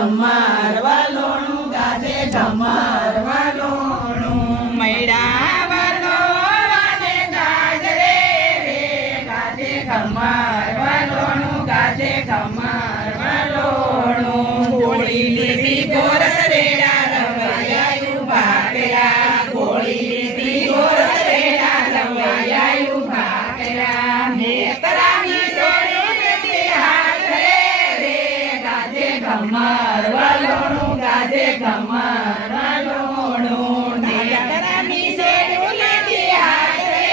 ખમ્મર વાલોણું ગાજે ખમ્મર વાલોણું મૈડા વાલોવાને ગાજરે રે ગાજે ખમ્મર વાલોણું ગાજે ખમ્મર વાલોણું ગોળી લીધી ગોરસ રેડા રવાયાયું ભાગરા ગોળી લીધી ગોરસ રેડા રવાયાયું ભાગરા નેતરાની જોડી લીધી હાથ રે ગાજે ખમ્મર વાલોણું ગાજે ખમ્મર વાલોણું નેતરાની જોડી લીધી હાથ રે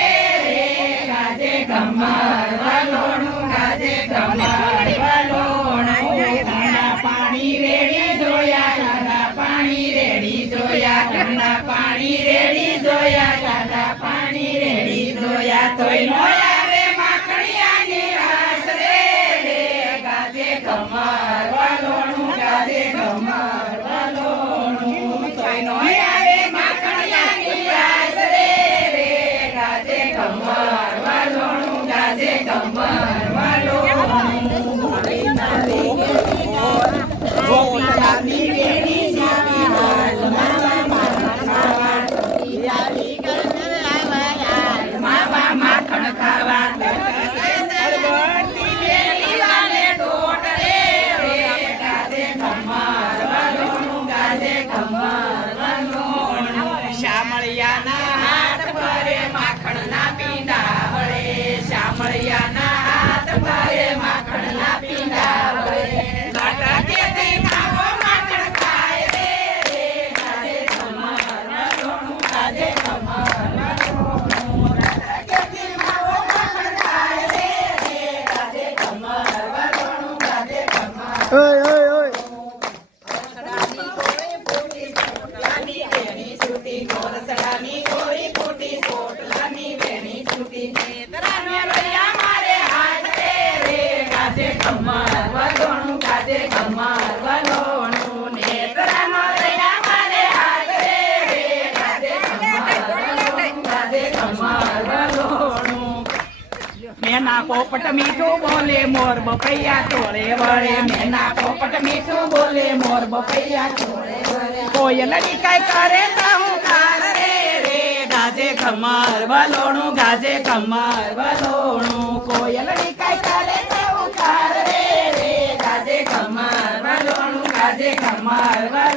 ગાજે ખમ્મર વાલોણું ગાજે ખમ્મર વાલોણું ઠંડા પાણી રેડી જોયા ઠંડા પાણી રેડી જોયા ઠંડા પાણી રેડી જોયા ઠંડા પાણી રેડી જોયા તોય નો આવે માખણિયાની વાસ રે ગાજે ખમ્મર વાલોણું ગાજે ખમ્મર વાલોણું તોય નો આવે માખણિયાની વાસ રે ગાજે ખમ્મર વાલોણું ગાજે ખમ્મર વાલોણું ગોપીલાલની વેણી શ્યામી હાલ માવા માખણ ખાવા અરબડની વેલી વાલે ડોટ રે ગાજે ખમ્મર વાલોણું ગાજે ખમ્મર વાલોણું શામળિયાના હાથ ભરે માખણના પીંડા વળે શામળિયાના હાથ ભરે માખણના પીંડા વળે નાટકેથી ખાવો માખણ ખાય રે ગાજે ખમ્મર વાલોણું ગાજે ખમ્મર વાલોણું નાટકેથી ખાવો માખણ ખાય રે ગાજે ખમ્મર વાલોણું ગાજે ખમ્મર ઓય ઓય ઓય પોટલાની વેણી છૂટી ગોરસડાની ગોરી ફૂટી પોટલાની વેણી છૂટી નેતરાને લૈયા મારે હાથ રે ગાજે ખમ્મર વાલોણું ગાજે ખમ્મર વાલોણું નેતરાનો લૈયા મારે હાથ રે ગાજે ખમ્મર વાલોણું ગાજે ખમ્મર વાલોણું મેના પોપટ મીઠું બોલે મોર બપૈયા તોળે વળે મેના પોપટ મીઠું બોલે મોર બપૈયા તોળે વળે કોયલની કઈ કરે હું કાર રે ગાજે ખમ્મર વાલોણું ગાજે ખમ્મર વાલોણું કોયલની કઈ કરે હું કાર રે ગાજે ખમ્મર વાલોણું ગાજે ખમ્મર વાલોણું